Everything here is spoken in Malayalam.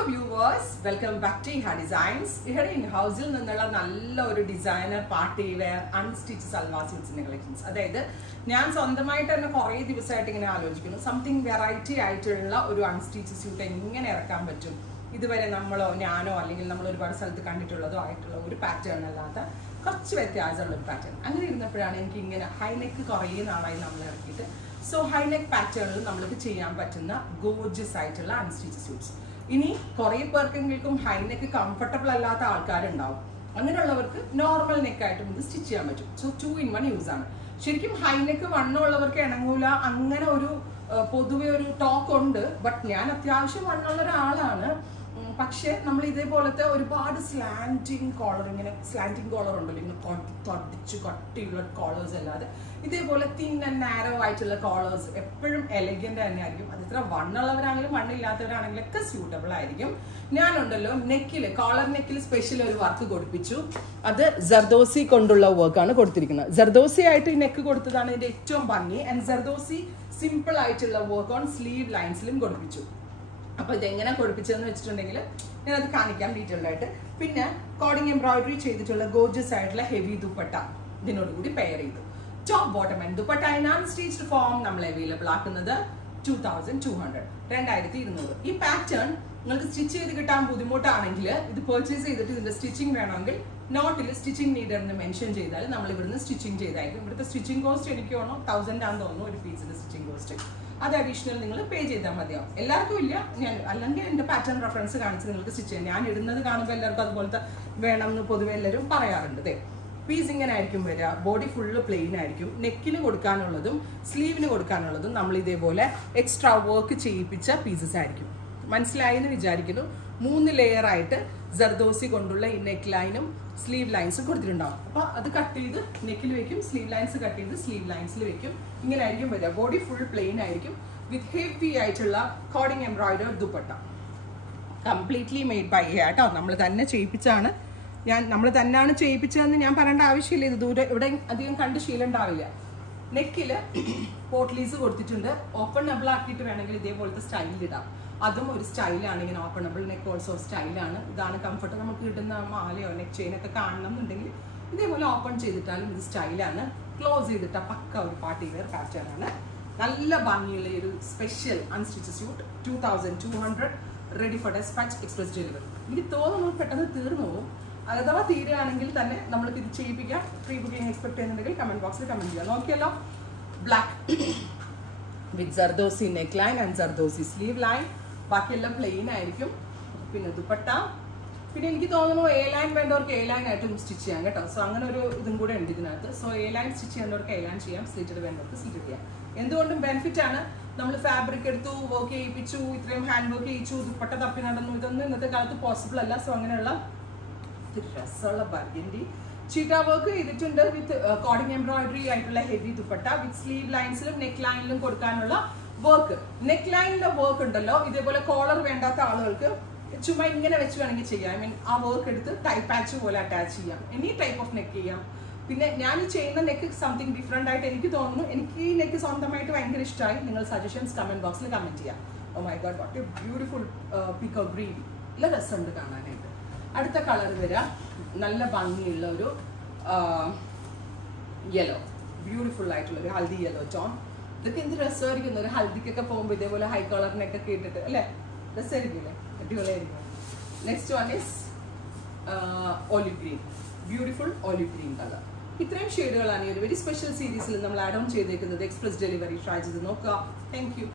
Hello viewers, welcome back to Iha Designs. Here in house നിന്നുള്ള നല്ല ഒരു designer party wear unstitch salwar സ്യൂട്ട്സിന്റെ കളക്ഷൻസ്. അതായത് ഞാൻ സ്വന്തമായിട്ട് തന്നെ കുറേ ദിവസമായിട്ട് ഇങ്ങനെ ആലോചിക്കുന്നു സംതിങ് വെറൈറ്റി ആയിട്ടുള്ള ഒരു അൺസ്റ്റിച്ച് സ്യൂട്ട് എങ്ങനെ ഇറക്കാൻ പറ്റും. ഇതുവരെ നമ്മളോ ഞാനോ അല്ലെങ്കിൽ നമ്മൾ ഒരുപാട് സ്ഥലത്ത് കണ്ടിട്ടുള്ളതോ ആയിട്ടുള്ള ഒരു പാറ്റേൺ അല്ലാത്ത കുറച്ച് വ്യത്യാസമുള്ള ഒരു പാറ്റേൺ. അങ്ങനെ ഇരുന്നപ്പോഴാണ് എനിക്ക് ഇങ്ങനെ ഹൈനെക്ക് കുറേ നാളായി നമ്മൾ ഇറക്കിയിട്ട് സോ ഹൈനെക്ക് പാറ്റേണിൽ നമ്മൾക്ക് ചെയ്യാൻ പറ്റുന്ന ഗോർജിയസ് ആയിട്ടുള്ള അൺസ്റ്റിച്ച് സ്യൂട്ട്സ്. ഇനി കുറേ പേർക്കെങ്കിലും ഹൈനെക്ക് കംഫർട്ടബിൾ അല്ലാത്ത ആൾക്കാരുണ്ടാവും. അങ്ങനെയുള്ളവർക്ക് നോർമൽ നെക്കായിട്ടും ഇത് സ്റ്റിച്ച് ചെയ്യാൻ പറ്റും. സോ 2 in 1 യൂസ് ആണ്. ശരിക്കും ഹൈനെക്ക് വണ്ണമുള്ളവർക്ക് ഇണങ്ങൂല അങ്ങനെ ഒരു പൊതുവെ ഒരു ടോക്ക് ഉണ്ട്. ബട്ട് ഞാൻ അത്യാവശ്യം വണ്ണമുള്ള ഒരാളാണ്. പക്ഷെ നമ്മൾ ഇതേപോലത്തെ ഒരുപാട് സ്ലാന്റിങ് കോളർ, ഇങ്ങനെ സ്ലാന്റിങ് കോളർ ഉണ്ടല്ലോ, ഇങ്ങനെ തൊടിച്ച് കട്ടിയുള്ള കോളേഴ്സ് അല്ലാതെ ഇതേപോലെ തിൻ ആൻഡ് നാരോ ആയിട്ടുള്ള കോളേഴ്സ് എപ്പോഴും എലഗന്റ് തന്നെ ആയിരിക്കും. അത് ഇത്ര വണ്ണുള്ളവരാണെങ്കിലും വണ്ണില്ലാത്തവരാണെങ്കിലും ഒക്കെ സ്യൂട്ടബിൾ ആയിരിക്കും. ഞാനുണ്ടല്ലോ നെക്കിൽ, കോളർ നെക്കിൽ സ്പെഷ്യൽ ഒരു വർക്ക് കൊടുപ്പിച്ചു. അത് ജർദോസി കൊണ്ടുള്ള വർക്കാണ് കൊടുത്തിരിക്കുന്നത്. ജർദോസി ആയിട്ട് ഈ നെക്ക് കൊടുത്തതാണ് ഇതിന്റെ ഏറ്റവും ഭംഗി. ആൻഡ് ജർദോസി സിമ്പിൾ ആയിട്ടുള്ള വർക്ക് ഓൺ സ്ലീവ് ലൈൻസിലും കൊടുപ്പിച്ചു. അപ്പോൾ ഇതെങ്ങനെ കൊടുപ്പിച്ചതെന്ന് വെച്ചിട്ടുണ്ടെങ്കിൽ ഞാനത് കാണിക്കാം ഡീറ്റെയിൽഡ് ആയിട്ട്. പിന്നെ കോഡിങ് എംബ്രോയിഡറി ചെയ്തിട്ടുള്ള ഗോർജിയസ് ആയിട്ടുള്ള ഹെവി ദുപ്പട്ട ഇതിനോട് കൂടി പെയർ ചെയ്തു. Top bottom and dupatta in unstitched form നമ്മൾ അവൈലബിൾ ആക്കുന്നത് 2200, 2200. ഈ പാറ്റേൺ നിങ്ങൾക്ക് സ്റ്റിച്ച് ചെയ്ത് കിട്ടാൻ ബുദ്ധിമുട്ടാണെങ്കിൽ ഇത് പർച്ചേസ് ചെയ്തിട്ട് ഇതിന്റെ സ്റ്റിച്ചിങ് വേണമെങ്കിൽ നോട്ടിൽ സ്റ്റിച്ചിങ് നീഡർ എന്ന് മെൻഷൻ ചെയ്താൽ നമ്മൾ ഇവിടുന്ന് സ്റ്റിച്ചിങ് ചെയ്തായിരിക്കും. ഇവിടുത്തെ സ്റ്റിച്ചിങ് കോസ്റ്റ് എനിക്ക് തോന്നുന്നു 1000 ആണെന്ന് തോന്നുന്നു ഒരു പീസിന്റെ സ്റ്റിച്ചിങ് കോസ്റ്റ്. അത് അഡീഷണൽ നിങ്ങൾ പേ ചെയ്താൽ മതിയാവും. എല്ലാവർക്കും ഇല്ല, ഞാൻ അല്ലെങ്കിൽ എൻ്റെ പാറ്റേൺ റെഫറൻസ് കാണിച്ച് നിങ്ങൾക്ക് സ്റ്റിച്ച് ചെയ്യാം. ഞാൻ ഇടുന്നത് കാണുമ്പോൾ എല്ലാവർക്കും അതുപോലത്തെ വേണം എന്ന് പൊതുവെ എല്ലാവരും പറയാറുണ്ട്. അതെ, പീസ് ഇങ്ങനെ ആയിരിക്കും വരിക. ബോഡി ഫുള്ള് പ്ലെയിൻ ആയിരിക്കും. നെക്കിന് കൊടുക്കാനുള്ളതും സ്ലീവിന് കൊടുക്കാനുള്ളതും നമ്മൾ ഇതേപോലെ എക്സ്ട്രാ വർക്ക് ചെയ്യിപ്പിച്ച പീസസ് ആയിരിക്കും. മനസ്സിലായി എന്ന് വിചാരിക്കുന്നു. 3 ലെയർ ആയിട്ട് ജർദോസി കൊണ്ടുള്ള ഈ നെക്ക് ലൈനും സ്ലീവ് ലൈൻസും കൊടുത്തിട്ടുണ്ടാവും. അപ്പോൾ അത് കട്ട് ചെയ്ത് നെക്കിൽ വെക്കും, സ്ലീവ് ലൈൻസ് കട്ട് ചെയ്ത് സ്ലീവ് ലൈൻസിൽ വെക്കും. ഇങ്ങനെ ആയിരിക്കും വരിക. ബോഡി ഫുൾ പ്ലെയിൻ ആയിരിക്കും വിത്ത് ഹെവി ആയിട്ടുള്ള coding embroidery dupatta. Completely made by കേട്ടോ. നമ്മൾ തന്നെ ചെയ്യിപ്പിച്ചാണ്. നമ്മൾ തന്നെയാണ് ചെയ്യിപ്പിച്ചതെന്ന് ഞാൻ പറയേണ്ട ആവശ്യമില്ല. ഇത് ദൂരെ ഇവിടെ അധികം കണ്ട് ശീലം ഉണ്ടാവില്ല. നെക്കിൽ പോട്ട്ലീസ് കൊടുത്തിട്ടുണ്ട്. ഓപ്പണബിൾ ആക്കിയിട്ട് വേണമെങ്കിൽ ഇതേപോലത്തെ സ്റ്റൈലിൽ ഇടാം. അതും ഒരു സ്റ്റൈലാണ്. ഇങ്ങനെ ഓപ്പണബിൾ നെക്ക് ഓൾസോ സ്റ്റൈലാണ്. ഇതാണ് കംഫർട്ട്. നമുക്ക് കിട്ടുന്ന മാലയോ നെക്ക് ചെയിനൊക്കെ കാണണം എന്നുണ്ടെങ്കിൽ ഇതേപോലെ ഓപ്പൺ ചെയ്തിട്ടാലും ഇത് സ്റ്റൈലാണ്. ക്ലോസ് ചെയ്തിട്ടാൽ പക്ക ഒരു പാർട്ടി വെയർ പാറ്റേൺ ആണ്. നല്ല ഭംഗിയുള്ള ഒരു special unstitch suit 2200, ready for dispatch, express delivery. എനിക്ക് തോന്നുന്നു പെട്ടെന്ന് തീർന്നു പോകും. അഥവാ തീരുകയാണെങ്കിൽ തന്നെ നമ്മൾക്ക് ഇത് ചെയ്യിപ്പിക്കാം. പ്രീ ബുക്കിംഗ് എക്സ്പെക്ട് ചെയ്യുന്നുണ്ടെങ്കിൽ കമന്റ് ബോക്സിൽ കമന്റ് ചെയ്യാം. നോക്കിയല്ലോ, black with zardozi neck line and zardozi sleeve line. ബാക്കിയെല്ലാം പ്ലെയിൻ ആയിരിക്കും. പിന്നെ ദുപ്പട്ട. പിന്നെ എനിക്ക് തോന്നുന്നു എ ലൈൻ വേണ്ടവർക്ക് എ ലൈൻ ആയിട്ടും സ്റ്റിച്ച് ചെയ്യാം കേട്ടോ. സോ അങ്ങനെ ഒരു ഇതും കൂടെ ഉണ്ട് ഇതിനകത്ത്. സോ എ ലൈൻ സ്റ്റിച്ച് ചെയ്യേണ്ടവർക്ക് എ ലൈൻ ചെയ്യാം, സ്ലിറ്റഡ് വേണ്ടവർക്ക് സ്ലിറ്റ് ചെയ്യാം. എന്തുകൊണ്ടും ബെനിഫിറ്റ് ആണ്. നമ്മൾ ഫാബ്രിക് എടുത്തു, വർക്ക് ചെയ്യിപ്പിച്ചു, ഇത്രയും ഹാൻഡ് വർക്ക് ചെയ്യിച്ചു, ദുപ്പട്ട തപ്പി നടന്നു, ഇതൊന്നും ഇന്നത്തെ കാലത്ത് പോസിബിൾ അല്ല. സോ അങ്ങനെയുള്ള രസമുള്ള ബർഗൻഡി ചീറ്റ വർക്ക് ചെയ്തിട്ടുണ്ട് വിത്ത് കോഡിങ് എംബ്രോയിഡറി ആയിട്ടുള്ള ഹെവി ദുപ്പട്ട വിത്ത് സ്ലീവ് ലൈൻസിലും നെക്ക് ലൈനിലും കൊടുക്കാനുള്ള വർക്ക്. നെക്ക് ലൈനിലെ വർക്ക് ഉണ്ടല്ലോ, ഇതേപോലെ കോളർ വേണ്ടാത്ത ആളുകൾക്ക് ചുമ്മാ ഇങ്ങനെ വെച്ച് വേണമെങ്കിൽ ചെയ്യാം. ഐ മീൻ ആ വർക്ക് എടുത്ത് ടൈ പാച്ച് പോലെ അറ്റാച്ച് ചെയ്യാം. എനി ടൈപ്പ് ഓഫ് നെക്ക് ചെയ്യാം. പിന്നെ ഞാൻ ചെയ്യുന്ന നെക്ക് സംതിങ് ഡിഫറെന്റ് ആയിട്ട് എനിക്ക് തോന്നുന്നു. എനിക്ക് ഈ നെക്ക് സ്വന്തമായിട്ട് ഭയങ്കര ഇഷ്ടമായി. നിങ്ങൾ സജഷൻസ് കമന്റ് ബോക്സിൽ കമന്റ് ചെയ്യാം. Oh my God, what a beautiful peacock green. നല്ല രസമുണ്ട് കാണാനായിട്ട്. അടുത്ത കളർ വരാം. നല്ല ഭംഗിയുള്ള ഒരു യെല്ലോ, ബ്യൂട്ടിഫുൾ ആയിട്ടുള്ള ഒരു ഹൽദി യെല്ലോ ടോൺ. ഇതൊക്കെ എന്ത് രസമായിരിക്കും. ഒരു ഹൽദിക്കൊക്കെ പോകുമ്പോൾ ഇതേപോലെ ഹൈ കളറിനൊക്കെ ഇട്ടിട്ട് അല്ലേ, രസമായിരിക്കില്ലേ, അടിപൊളിയായിരിക്കും. Next one is olive green, beautiful olive green colour. ഇത്രയും ഷെയ്ഡുകളാണ് ഈ ഒരു വെരി സ്പെഷ്യൽ സീരീസിൽ നമ്മൾ ആഡ് ഓൺ ചെയ്തേക്കുന്നത്. എക്സ്പ്രസ് ഡെലിവറി ട്രൈ ചെയ്ത് നോക്കുക. Thank you.